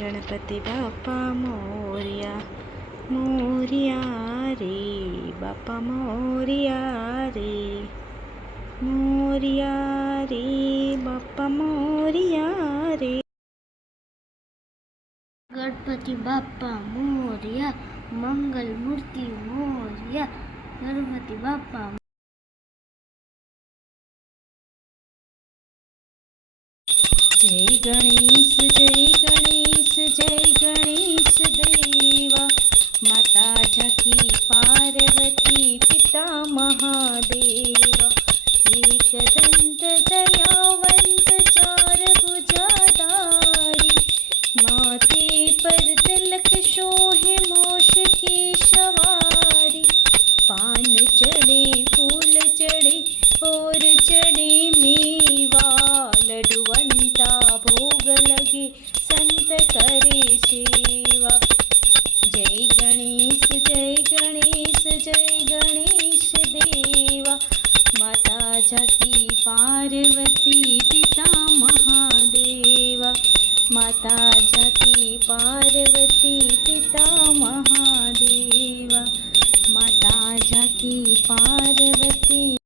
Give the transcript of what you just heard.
गणपति बाप्पा मोरया, मोरया रे बाप्पा मोरया रे, मोरया रे बाप्पा मोरया रे। गणपति बाप्पा मोरया, मंगल मूर्ति मोरया, गणपति बाप्पा। जय गणेश जय गणेश जय गणेश देवा, माता झकी पार्वती पिता महादेवा, एकदंत दयावंत चार भुजाधारी, माथे पर तिलक शोहे मोश की सवारी, पान चढ़े फूल चढ़े और चढ़े मेवा, लडुवंता भोग लगे संत करे सेवा। जय गणेश जय गणेश जय गणेश देवा, माता झकी पार्वती पिता महादेवा, माता झकी पार्वती पिता महादेवा, माता झकी पार्वती।